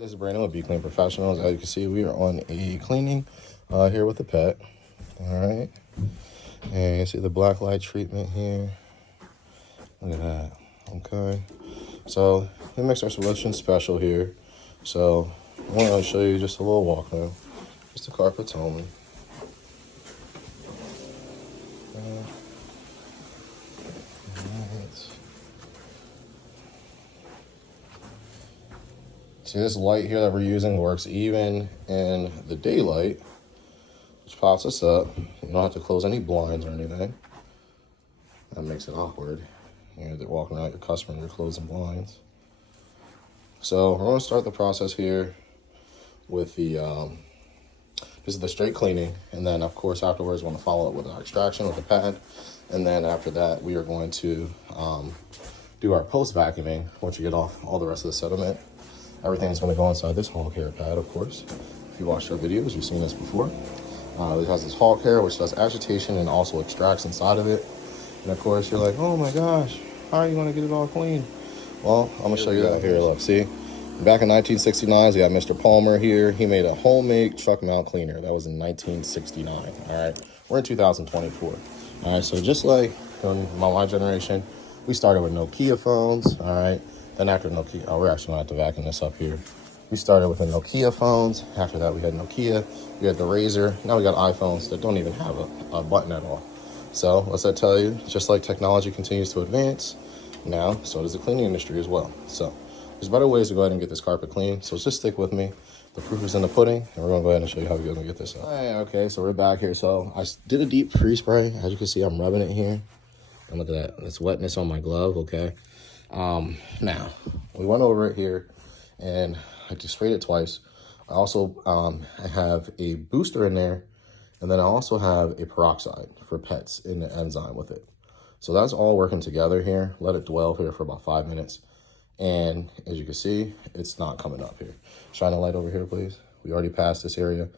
This is Brandon with Be Clean Professionals. As you can see, we are on a cleaning here with the pet. All right. And you see the black light treatment here. Look at that. Okay. So we mix our solution special here. So I want to show you just a little walk now. Just the carpets only. See, this light here that we're using works even in the daylight, which pops us up. You don't have to close any blinds or anything. That makes it awkward. They're walking around your customer and you're closing blinds. So we're going to start the process here with the, this is the straight cleaning. And then, of course, afterwards, we're going to follow up with our extraction with the pad. And then after that, we are going to do our post-vacuuming once you get off all the rest of the sediment. Everything's going to go inside this hall care pad, of course. If you watched our videos, you've seen this before. It has this hall care, which does agitation and also extracts inside of it. And of course, you're like, oh my gosh, how are you going to get it all clean? Well, I'm going to show you that here. Look, see? Back in 1969, we got Mr. Palmer here. He made a homemade truck mount cleaner. That was in 1969, all right? We're in 2024. All right, so just like my generation, we started with Nokia phones, all right? Then after Nokia, we're actually going to have to vacuum this up here. We started with the Nokia phones. After that, we had Nokia. We had the Razor. Now we got iPhones that don't even have a button at all. So what's that tell you? Just like technology continues to advance, now so does the cleaning industry as well. So there's better ways to go ahead and get this carpet clean. So just stick with me. The proof is in the pudding, and we're going to go ahead and show you how we're going to get this up. All right, okay, so we're back here. So I did a deep freeze spray. As you can see, I'm rubbing it here. And look at that. It's wetness on my glove, okay? Now, we went over it here, and I just sprayed it twice. I also I have a booster in there, and then I also have a peroxide for pets in the enzyme with it. So that's all working together here. Let it dwell here for about 5 minutes. And as you can see, it's not coming up here. Shine a light over here, please. We already passed this area.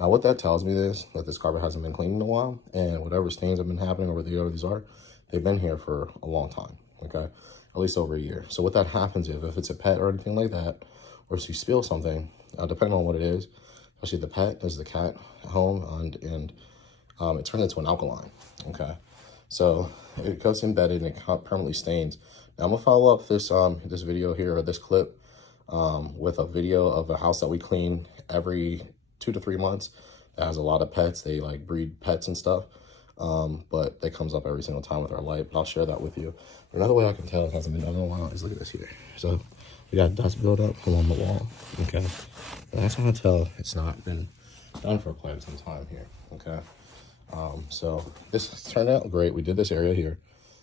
Now, what that tells me is that this carpet hasn't been cleaned in a while, and whatever stains have been happening over the others are, they've been here for a long time, okay? At least over a year. So what that happens is, if it's a pet or anything like that, or if you spill something, depending on what it is, especially the pet is the cat at home, and it turns into an alkaline, okay? So it goes embedded and it permanently stains. Now I'm gonna follow up this this video here, or this clip, with a video of a house that we clean every 2 to 3 months that has a lot of pets. They like breed pets and stuff. But that comes up every single time with our light, but I'll share that with you. Another way I can tell it hasn't been done in a while is look at this here. So we got dust buildup along the wall, okay? That's how I tell it's not been done for quite some time here, okay? So this turned out great. We did this area here.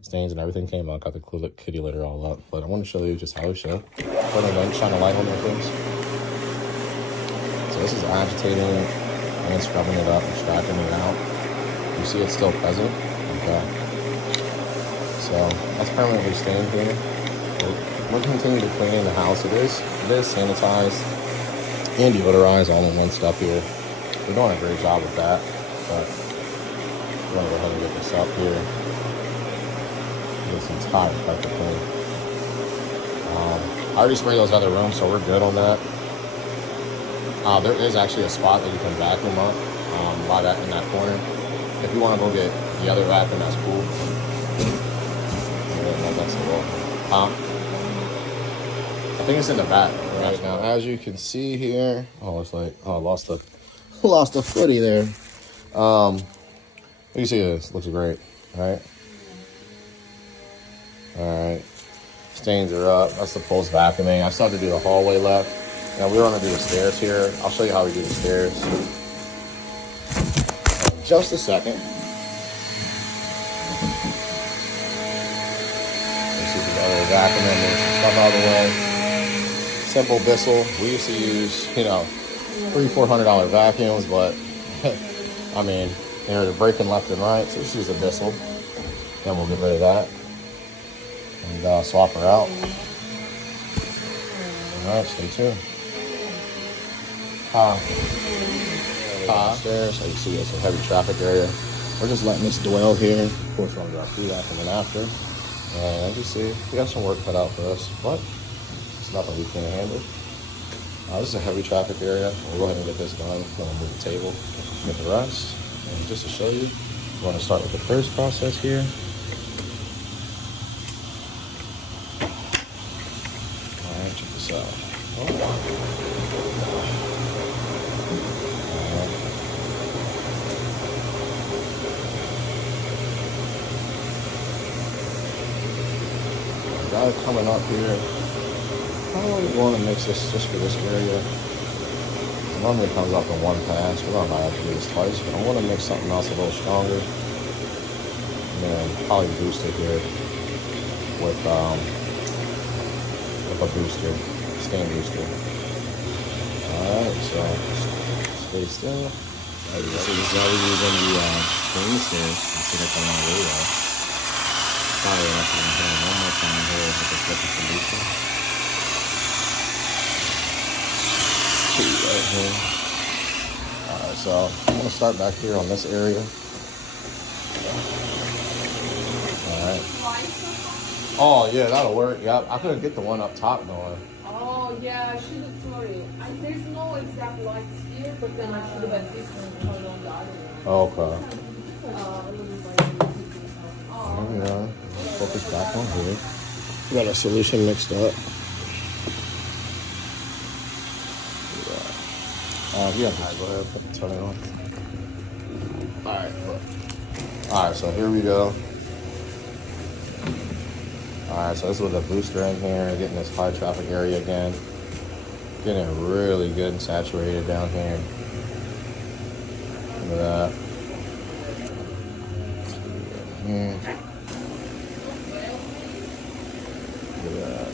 Stains and everything came out, got the kitty litter all up, but I want to show you just how we should. Put it in, shine a light on there, please. So this is agitating and scrubbing it up, extracting it out. You see it's still present, okay? So that's permanently stained here. We'll continue to clean the house. It is sanitized and deodorized all in one step here. We're doing a great job with that, but we're gonna go ahead and get this up here. This entire carpet clean. I already sprayed those other rooms, so we're good on that. There is actually a spot that you can vacuum up by that in that corner. If you want to go get the other vacuum, that's cool. I think it's in the back right now. As you can see here, it's like, I lost the footy there. You see this, looks great, right? All right, stains are up. That's the post vacuuming. I still have to do the hallway left. Now we're gonna do the stairs here. I'll show you how we do the stairs. Just a second. Let's see if we got a little vacuum in there. Stuff out of the way. Simple Bissell. We used to use, $300-400 vacuums, but I mean, they're breaking left and right. So let's use a Bissell. Then we'll get rid of that and swap her out. All right, stay tuned. Stairs, so you see it's a heavy traffic area. We're just letting this dwell here. Of course, we're gonna do our food after and after. And as you see, we got some work cut out for us, but it's nothing we can't handle. This is a heavy traffic area. We'll go ahead and get this done. I'm gonna move the table, get the rest. And just to show you, we're gonna start with the first process here. All right, check this out. Got it coming up here. Probably want to mix this just for this area. It normally comes up in one pass. We're not gonna have to do this twice, but I want to mix something else a little stronger. And then probably boost it here with a booster, stain booster. Alright, so stay still. This is how we're using the clean stairs. You see that coming out really well. Probably actually gonna hit it one more time here with the flipping solution. Right here. Alright, so I'm gonna start back here on this area. Alright. Oh yeah, that'll work. Yep. I couldn't get the one up top going. Oh yeah, I should have sorry. There's no exact lights here, but then I should have at least turned on the other one. Okay. There we go. Focus back on here. We got our solution mixed up. Yeah, go ahead, turn it on. Alright, look. Alright, so here we go. Alright, so this is with a booster in here, getting this high traffic area again. Getting it really good and saturated down here. Look at that. Look at that.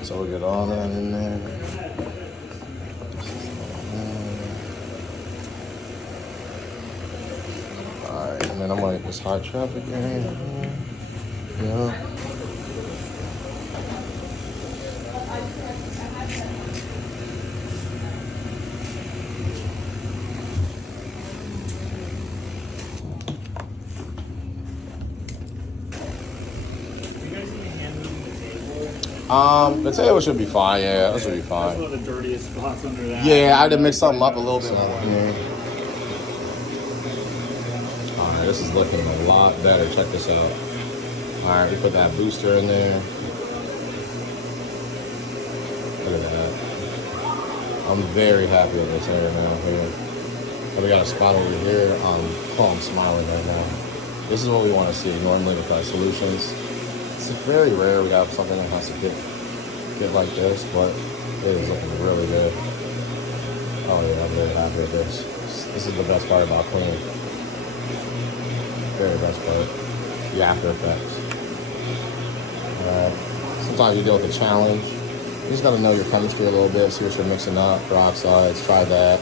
So we get all that in there. Alright, and then I'm gonna get this high traffic area. Yeah. The table should be fine, yeah, that should be fine. That's one of the dirtiest spots under that. Yeah, I had to mix something up a little bit on here. Alright, this is looking a lot better. Check this out. Alright, we put that booster in there. Look at that. I'm very happy with this area now here. But we got a spot over here. I'm smiling right now. This is what we want to see normally with our solutions. It's very rare we have something that has to get like this, but it is looking really good. Oh yeah, I'm very happy with this. This is the best part about cleaning. Very best part. The after effects. Alright. Sometimes you deal with a challenge. You just gotta know your chemistry a little bit, see what you're mixing up, peroxides, try that.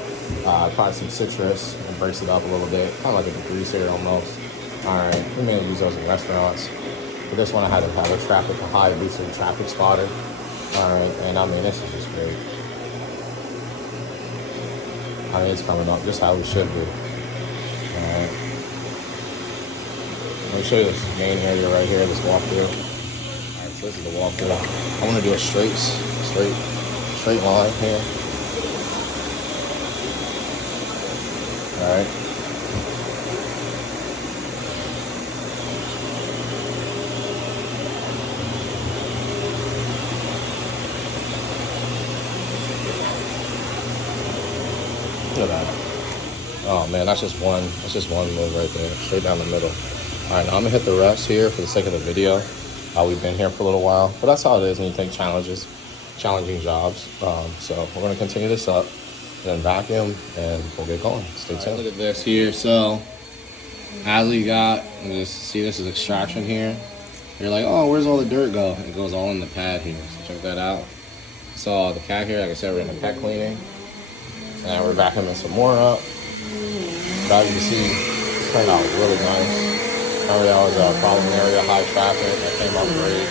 Try some citrus and brace it up a little bit. Kind of like a degreaser almost. Alright, we may use those in restaurants. But this one I had to have a high boosted traffic spotter. Alright, and I mean, this is just great. I mean, it's coming up just how it should be. Alright. Let me show you this main area right here, this walkthrough. Alright, so this is the walkthrough. I want to do a straight line here. Alright. Look at that. Oh man, that's just one move right there, straight down the middle. All right, now I'm gonna hit the rest here for the sake of the video. We've been here for a little while, but that's how it is when you take challenging jobs. So we're gonna continue this up, then vacuum, and we'll get going. Stay tuned. Right, look at this here. So as we got, see this is extraction here. You're like, oh, where's all the dirt go? It goes all in the pad here. So check that out. So the cat here, like I said, we're in the pet cleaning. And we're vacuuming some more up. But as you can see, it's turned out really nice. Remember that was a problem area, high traffic. That came up great.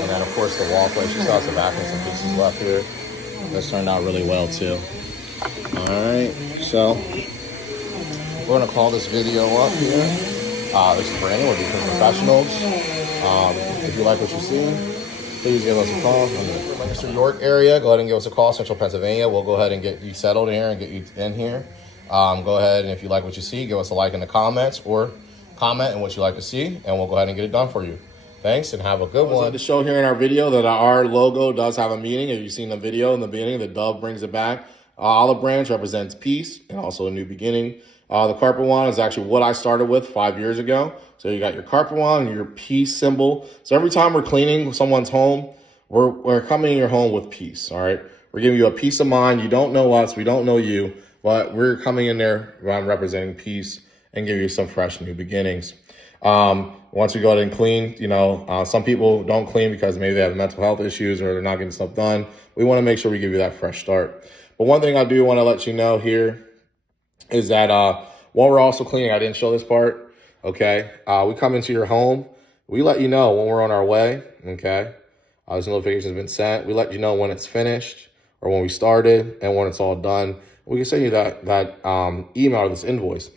And then of course the walkway. She still has the vacuum some pieces left here. This turned out really well too. All right, so we're gonna call this video up here. This is Brandon with Become Professionals. If you like what you see, please give us a call. In the Lancaster, York area, go ahead and give us a call. Central Pennsylvania, we'll go ahead and get you settled here and get you in here. Go ahead and if you like what you see, give us a like in the comments or comment on what you like to see, and we'll go ahead and get it done for you. Thanks, and have a good one. To show here in our video that our logo does have a meaning. If you've seen the video in the beginning, the dove brings it back. Olive branch represents peace and also a new beginning. The carpet wand is actually what I started with 5 years ago. So you got your carpet wand and your peace symbol. So every time we're cleaning someone's home, we're coming in your home with peace, all right? We're giving you a peace of mind. You don't know us, we don't know you, but we're coming in there representing peace and give you some fresh new beginnings. Once we go ahead and clean, some people don't clean because maybe they have mental health issues or they're not getting stuff done. We want to make sure we give you that fresh start. But one thing I do want to let you know here is that while we're also cleaning, I didn't show this part, okay? We come into your home. We let you know when we're on our way, okay? This notification has been sent. We let you know when it's finished or when we started and when it's all done. We can send you that email or this invoice.